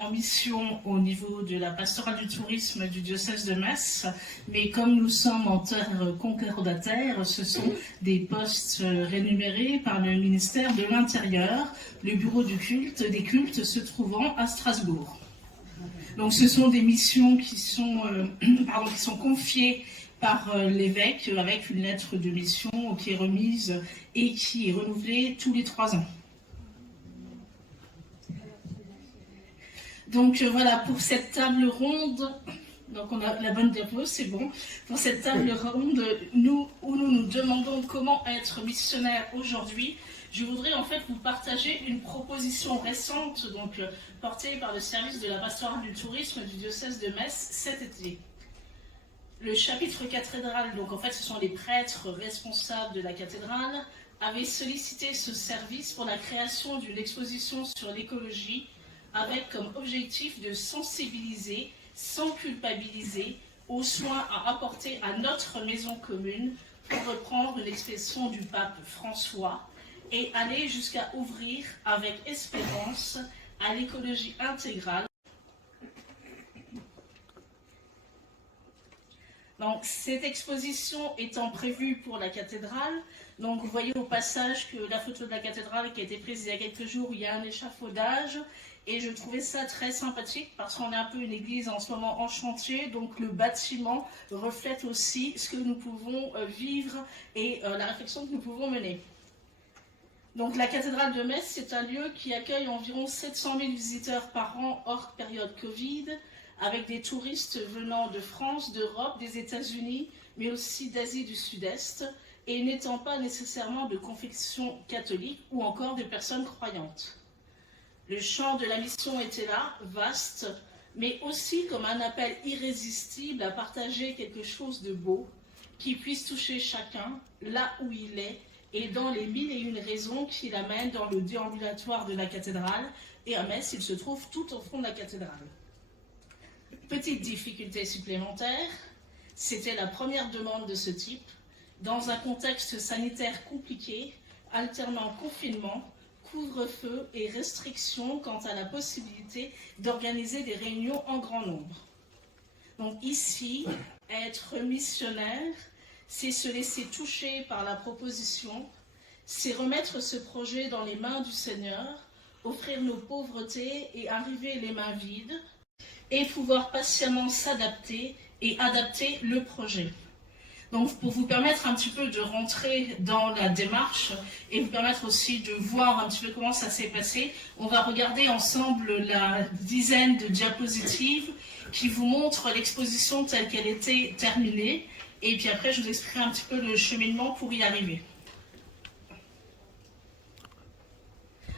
En mission au niveau de la pastorale du tourisme du diocèse de Metz, mais comme nous sommes en terre concordataire, ce sont des postes rémunérés par le ministère de l'Intérieur, le bureau du culte, des cultes se trouvant à Strasbourg. Donc ce sont des missions qui sont confiées par l'évêque avec une lettre de mission qui est remise et qui est renouvelée tous les 3 ans. Donc voilà, pour cette table ronde, donc on a la bonne diapo, c'est bon. Pour cette table ronde, nous nous demandons comment être missionnaire aujourd'hui, je voudrais en fait vous partager une proposition récente, donc portée par le service de la pastorale du tourisme du diocèse de Metz cet été. Le chapitre cathédrale, donc en fait ce sont les prêtres responsables de la cathédrale, avait sollicité ce service pour la création d'une exposition sur l'écologie, avec comme objectif de sensibiliser, sans culpabiliser, aux soins à apporter à notre maison commune, pour reprendre une expression du pape François, et aller jusqu'à ouvrir avec espérance à l'écologie intégrale. Donc, cette exposition étant prévue pour la cathédrale, donc vous voyez au passage que la photo de la cathédrale qui a été prise il y a quelques jours, il y a un échafaudage, et je trouvais ça très sympathique parce qu'on est un peu une église en ce moment en chantier, donc le bâtiment reflète aussi ce que nous pouvons vivre et la réflexion que nous pouvons mener. Donc la cathédrale de Metz, c'est un lieu qui accueille environ 700 000 visiteurs par an hors période Covid, avec des touristes venant de France, d'Europe, des États-Unis, mais aussi d'Asie du Sud-Est, et n'étant pas nécessairement de confession catholique ou encore de personnes croyantes. Le champ de la mission était là, vaste, mais aussi comme un appel irrésistible à partager quelque chose de beau, qui puisse toucher chacun, là où il est, et dans les 1001 raisons qui l'amènent dans le déambulatoire de la cathédrale, et à Metz, il se trouve tout au fond de la cathédrale. Petite difficulté supplémentaire, c'était la première demande de ce type, dans un contexte sanitaire compliqué, alternant confinement, couvre-feu et restrictions quant à la possibilité d'organiser des réunions en grand nombre. Donc ici, être missionnaire, c'est se laisser toucher par la proposition, c'est remettre ce projet dans les mains du Seigneur, offrir nos pauvretés et arriver les mains vides, et pouvoir patiemment s'adapter et adapter le projet. Donc pour vous permettre un petit peu de rentrer dans la démarche et vous permettre aussi de voir un petit peu comment ça s'est passé, on va regarder ensemble la dizaine de diapositives qui vous montrent l'exposition telle qu'elle était terminée, et puis après je vous expliquerai un petit peu le cheminement pour y arriver.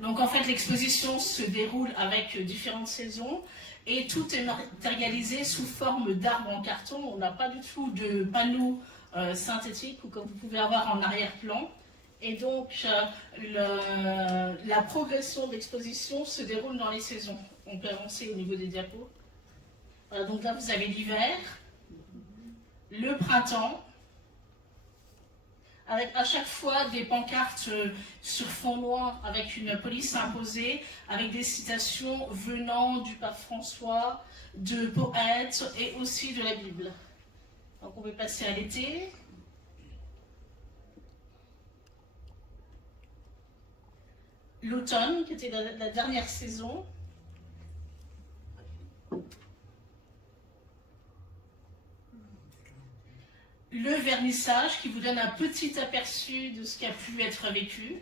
Donc en fait l'exposition se déroule avec différentes saisons et tout est matérialisé sous forme d'arbres en carton. On n'a pas du tout de panneaux synthétiques ou comme vous pouvez avoir en arrière-plan. Et donc la progression de l'exposition se déroule dans les saisons. On peut avancer au niveau des diapos. Donc là vous avez l'hiver, le printemps, avec à chaque fois des pancartes sur fond noir avec une police imposée, avec des citations venant du pape François, de poètes et aussi de la Bible. Donc on peut passer à l'été. L'automne, qui était la dernière saison. Le vernissage qui vous donne un petit aperçu de ce qui a pu être vécu.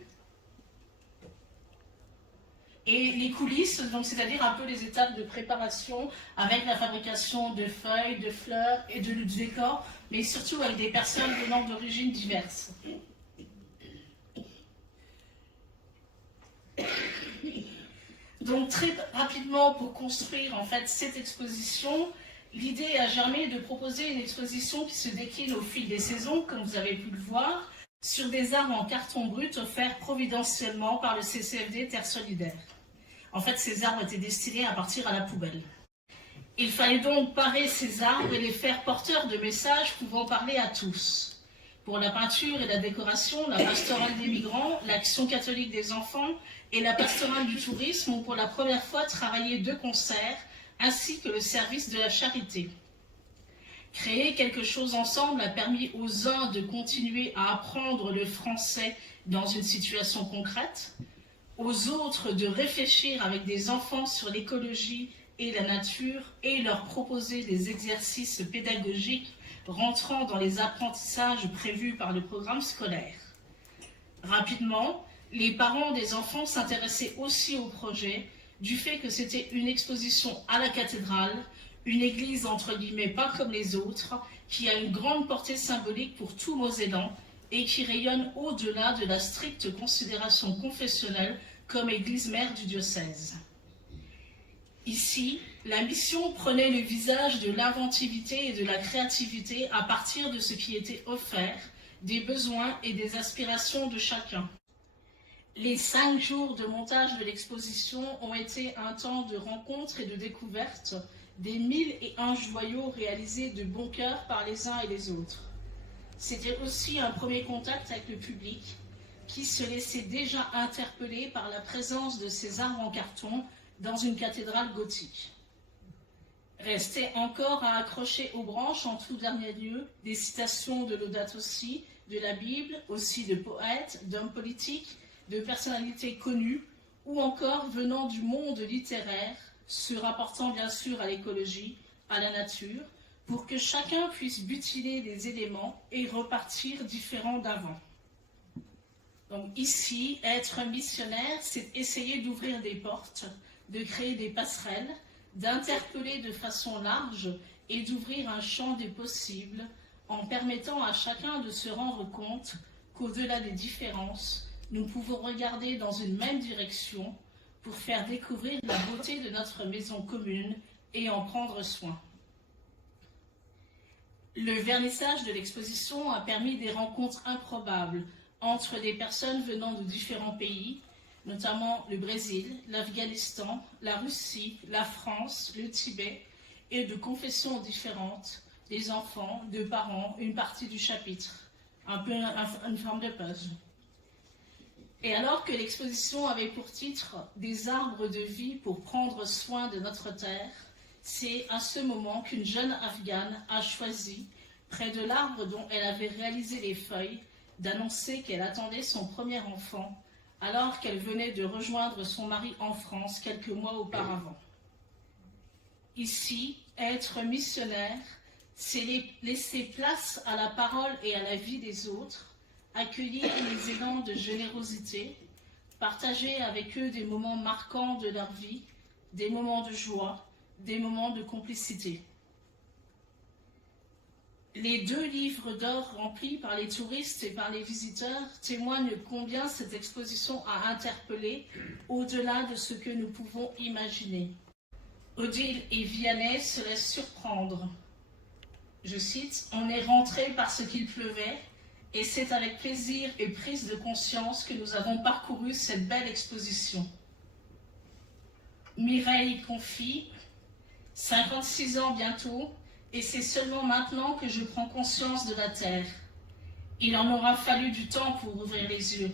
Et les coulisses, donc c'est-à-dire un peu les étapes de préparation avec la fabrication de feuilles, de fleurs et de décors, mais surtout avec des personnes venant d'origines diverses. Donc très rapidement, pour construire en fait cette exposition, l'idée a germé de proposer une exposition qui se décline au fil des saisons, comme vous avez pu le voir, sur des arbres en carton brut offerts providentiellement par le CCFD Terre Solidaire. En fait, ces arbres étaient destinés à partir à la poubelle. Il fallait donc parer ces arbres et les faire porteurs de messages pouvant parler à tous. Pour la peinture et la décoration, la pastorale des migrants, l'action catholique des enfants et la pastorale du tourisme ont pour la première fois travaillé de concert, ainsi que le service de la charité. Créer quelque chose ensemble a permis aux uns de continuer à apprendre le français dans une situation concrète, aux autres de réfléchir avec des enfants sur l'écologie et la nature et leur proposer des exercices pédagogiques rentrant dans les apprentissages prévus par le programme scolaire. Rapidement, les parents des enfants s'intéressaient aussi au projet du fait que c'était une exposition à la cathédrale, une église entre guillemets pas comme les autres, qui a une grande portée symbolique pour tout Mosellan et qui rayonne au-delà de la stricte considération confessionnelle comme église mère du diocèse. Ici, la mission prenait le visage de l'inventivité et de la créativité à partir de ce qui était offert, des besoins et des aspirations de chacun. Les 5 jours de montage de l'exposition ont été un temps de rencontre et de découverte des 1001 joyaux réalisés de bon cœur par les uns et les autres. C'était aussi un premier contact avec le public qui se laissait déjà interpeller par la présence de ces arbres en carton dans une cathédrale gothique. Restait encore à accrocher aux branches en tout dernier lieu des citations de Laudato Si, de la Bible, aussi de poètes, d'hommes politiques, de personnalités connues ou encore venant du monde littéraire, se rapportant bien sûr à l'écologie, à la nature, pour que chacun puisse butiner les éléments et repartir différent d'avant. Donc ici, être missionnaire, c'est essayer d'ouvrir des portes, de créer des passerelles, d'interpeller de façon large et d'ouvrir un champ des possibles en permettant à chacun de se rendre compte qu'au-delà des différences, nous pouvons regarder dans une même direction pour faire découvrir la beauté de notre maison commune et en prendre soin. Le vernissage de l'exposition a permis des rencontres improbables entre des personnes venant de différents pays, notamment le Brésil, l'Afghanistan, la Russie, la France, le Tibet, et de confessions différentes, des enfants, de parents, une partie du chapitre, un peu une forme de puzzle. Et alors que l'exposition avait pour titre « Des arbres de vie pour prendre soin de notre terre », c'est à ce moment qu'une jeune Afghane a choisi, près de l'arbre dont elle avait réalisé les feuilles, d'annoncer qu'elle attendait son premier enfant, alors qu'elle venait de rejoindre son mari en France quelques mois auparavant. Ici, être missionnaire, c'est laisser place à la parole et à la vie des autres, accueillir les élans de générosité, partager avec eux des moments marquants de leur vie, des moments de joie, des moments de complicité. Les 2 livres d'or remplis par les touristes et par les visiteurs témoignent combien cette exposition a interpellé au-delà de ce que nous pouvons imaginer. Odile et Vianney se laissent surprendre. Je cite, « On est rentré parce qu'il pleuvait et c'est avec plaisir et prise de conscience que nous avons parcouru cette belle exposition. » Mireille confie, 56 ans bientôt, et c'est seulement maintenant que je prends conscience de la terre. Il en aura fallu du temps pour ouvrir les yeux.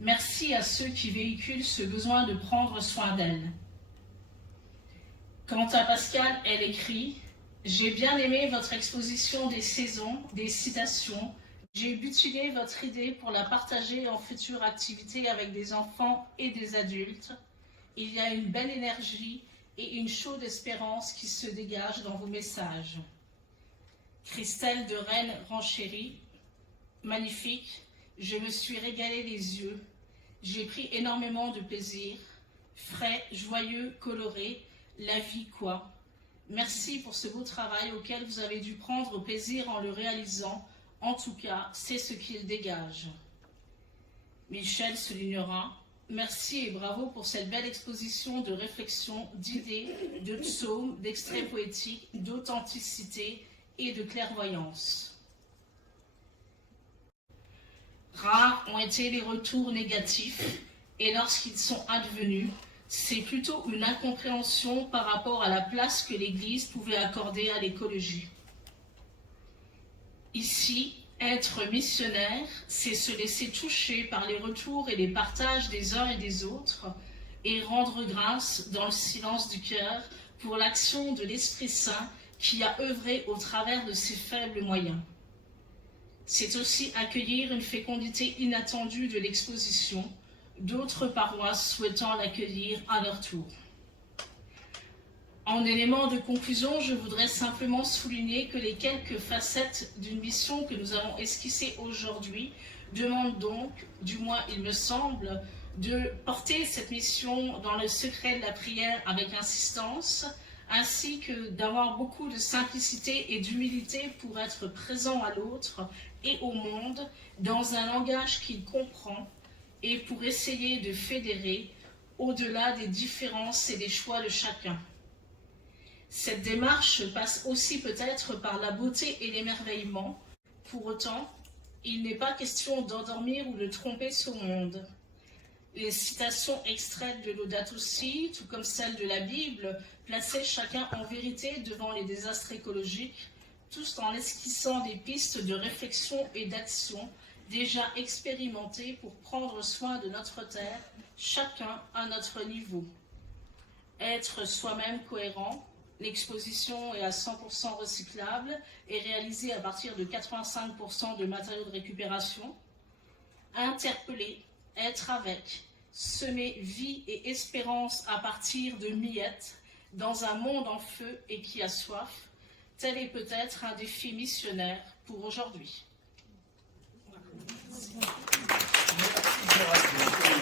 Merci à ceux qui véhiculent ce besoin de prendre soin d'elle. Quant à Pascal, elle écrit « J'ai bien aimé votre exposition des saisons, des citations. J'ai butiné votre idée pour la partager en futures activités avec des enfants et des adultes. Il y a une belle énergie et une chaude espérance qui se dégage dans vos messages. » Christelle de Rennes-Renchéry, magnifique, je me suis régalée les yeux. J'ai pris énormément de plaisir. Frais, joyeux, coloré, la vie quoi. Merci pour ce beau travail auquel vous avez dû prendre plaisir en le réalisant. En tout cas, c'est ce qu'il dégage. Michel soulignera. Merci et bravo pour cette belle exposition de réflexion, d'idées, de psaumes, d'extraits poétiques, d'authenticité et de clairvoyance. Rares ont été les retours négatifs et lorsqu'ils sont advenus, c'est plutôt une incompréhension par rapport à la place que l'Église pouvait accorder à l'écologie. Ici, Être missionnaire, c'est se laisser toucher par les retours et les partages des uns et des autres et rendre grâce dans le silence du cœur pour l'action de l'Esprit Saint qui a œuvré au travers de ses faibles moyens. C'est aussi accueillir une fécondité inattendue de l'exposition, d'autres paroisses souhaitant l'accueillir à leur tour. En élément de conclusion, je voudrais simplement souligner que les quelques facettes d'une mission que nous avons esquissée aujourd'hui demandent donc, du moins il me semble, de porter cette mission dans le secret de la prière avec insistance, ainsi que d'avoir beaucoup de simplicité et d'humilité pour être présent à l'autre et au monde dans un langage qu'il comprend et pour essayer de fédérer au-delà des différences et des choix de chacun. Cette démarche passe aussi peut-être par la beauté et l'émerveillement. Pour autant, il n'est pas question d'endormir ou de tromper ce monde. Les citations extraites de Laudato Si, tout comme celles de la Bible, plaçaient chacun en vérité devant les désastres écologiques, tous en esquissant des pistes de réflexion et d'action déjà expérimentées pour prendre soin de notre terre, chacun à notre niveau. Être soi-même cohérent. L'exposition est à 100% recyclable et réalisée à partir de 85% de matériaux de récupération. Interpeller, être avec, semer vie et espérance à partir de miettes dans un monde en feu et qui a soif, tel est peut-être un défi missionnaire pour aujourd'hui. Merci.